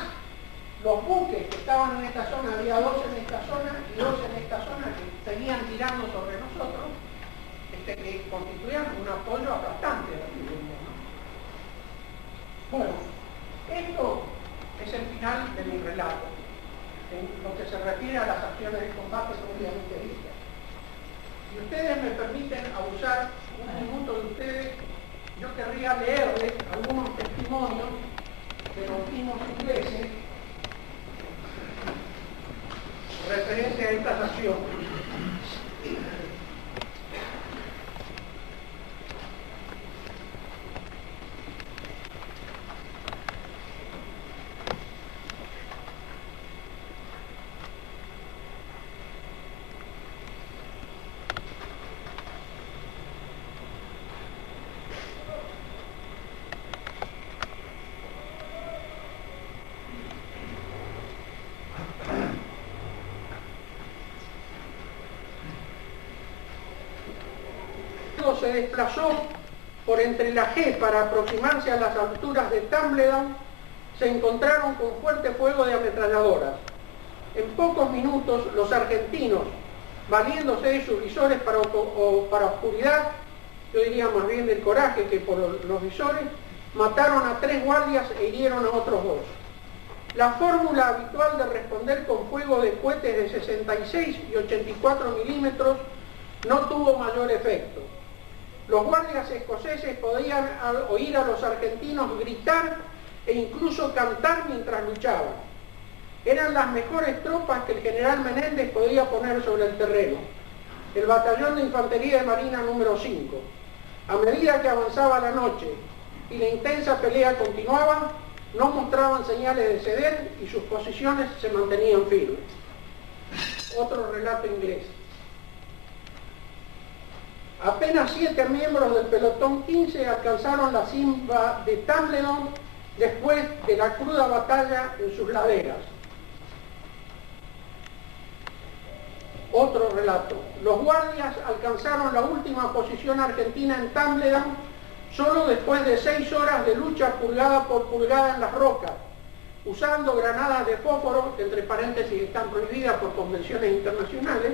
los buques que estaban en esta zona, había 2 en esta zona y 2 en esta zona que seguían tirando sobre nosotros, que constituían un apoyo aplastante de la artillería, ¿no? Bueno, esto es el final de mi relato, en lo que se refiere a las acciones de combate propiamente dichas. Si ustedes me permiten abusar un minuto de ustedes, yo querría leerles algunos testimonios de los mismos ingleses referente a estas acciones. Se desplazó por entre la G para aproximarse a las alturas de Tumbledown, se encontraron con fuerte fuego de ametralladoras. En pocos minutos los argentinos, valiéndose de sus visores para oscuridad, yo diría más bien del coraje que por los visores, mataron a 3 guardias e hirieron a otros 2. La fórmula habitual de responder con fuego de cohetes de 66 y 84 milímetros no tuvo mayor efecto. Los guardias escoceses podían oír a los argentinos gritar e incluso cantar mientras luchaban. Eran las mejores tropas que el general Menéndez podía poner sobre el terreno. El batallón de infantería de marina número 5. A medida que avanzaba la noche y la intensa pelea continuaba, no mostraban señales de ceder y sus posiciones se mantenían firmes. Otro relato inglés. Apenas 7 miembros del pelotón 15 alcanzaron la cima de Tumbledown después de la cruda batalla en sus laderas. Otro relato. Los guardias alcanzaron la última posición argentina en Tumbledown solo después de 6 horas de lucha pulgada por pulgada en las rocas, usando granadas de fósforo, que entre paréntesis están prohibidas por convenciones internacionales,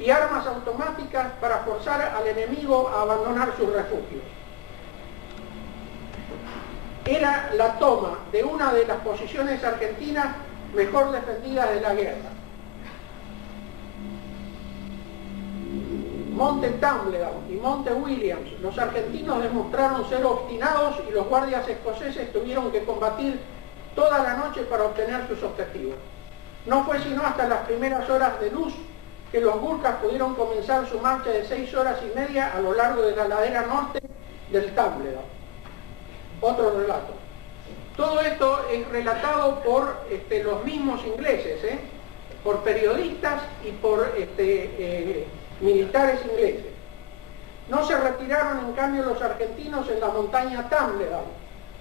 y armas automáticas para forzar al enemigo a abandonar sus refugios. Era la toma de una de las posiciones argentinas mejor defendidas de la guerra. Monte Tumbledown y Monte Williams, los argentinos demostraron ser obstinados y los guardias escoceses tuvieron que combatir toda la noche para obtener sus objetivos. No fue sino hasta las primeras horas de luz que los Gurkhas pudieron comenzar su marcha de 6 horas y media a lo largo de la ladera norte del Tumbledown. Otro relato. Todo esto es relatado por los mismos ingleses, por periodistas y por militares ingleses. No se retiraron en cambio los argentinos en la montaña Tumbledale,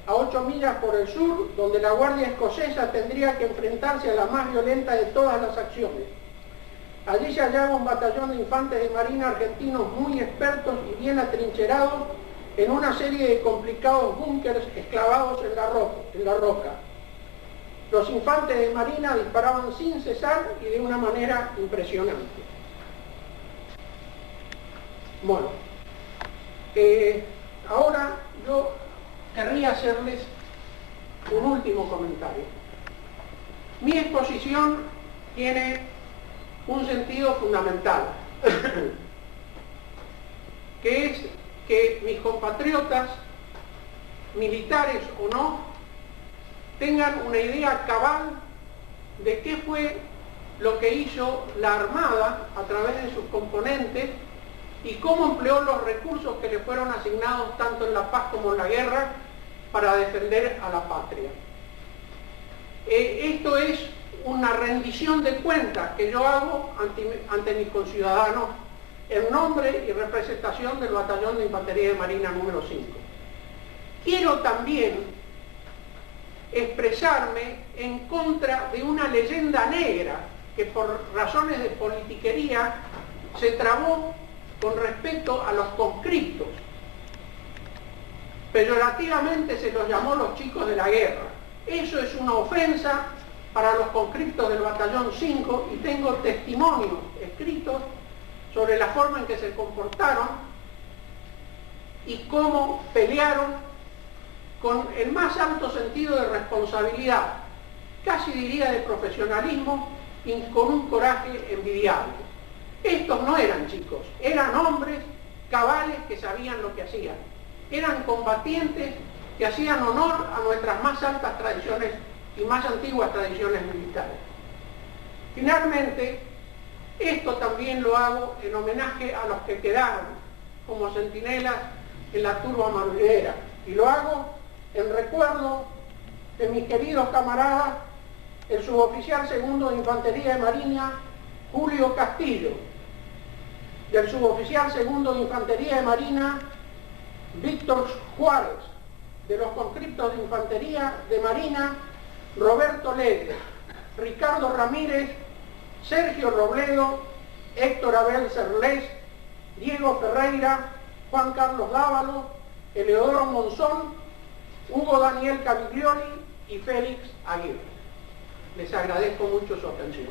a 8 millas por el sur, donde la Guardia Escocesa tendría que enfrentarse a la más violenta de todas las acciones. Allí se hallaba un batallón de infantes de marina argentinos muy expertos y bien atrincherados en una serie de complicados búnkers excavados en la roca. Los infantes de marina disparaban sin cesar y de una manera impresionante. Bueno, ahora yo querría hacerles un último comentario. Mi exposición tiene un sentido fundamental, que es que mis compatriotas, militares o no, tengan una idea cabal de qué fue lo que hizo la Armada a través de sus componentes y cómo empleó los recursos que le fueron asignados tanto en la paz como en la guerra para defender a la patria. Esto es una rendición de cuentas que yo hago ante mis conciudadanos en nombre y representación del Batallón de Infantería de Marina número 5. Quiero también expresarme en contra de una leyenda negra que por razones de politiquería se trabó con respecto a los conscriptos. Peyorativamente se los llamó los chicos de la guerra. Eso es una ofensa para los conscriptos del Batallón 5 y tengo testimonios escritos sobre la forma en que se comportaron y cómo pelearon con el más alto sentido de responsabilidad, casi diría de profesionalismo, y con un coraje envidiable. Estos no eran chicos, eran hombres cabales que sabían lo que hacían. Eran combatientes que hacían honor a nuestras más altas tradiciones y más antiguas tradiciones militares. Finalmente, esto también lo hago en homenaje a los que quedaron como centinelas en la turba marrullera, y lo hago en recuerdo de mis queridos camaradas, el suboficial segundo de Infantería de Marina, Julio Castillo, del suboficial segundo de Infantería de Marina, Víctor Juárez, de los conscriptos de Infantería de Marina, Roberto Leyes, Ricardo Ramírez, Sergio Robledo, Héctor Abel Cerlés, Diego Ferreira, Juan Carlos Dávalo, Eleodoro Monzón, Hugo Daniel Caviglioli y Félix Aguirre. Les agradezco mucho su atención.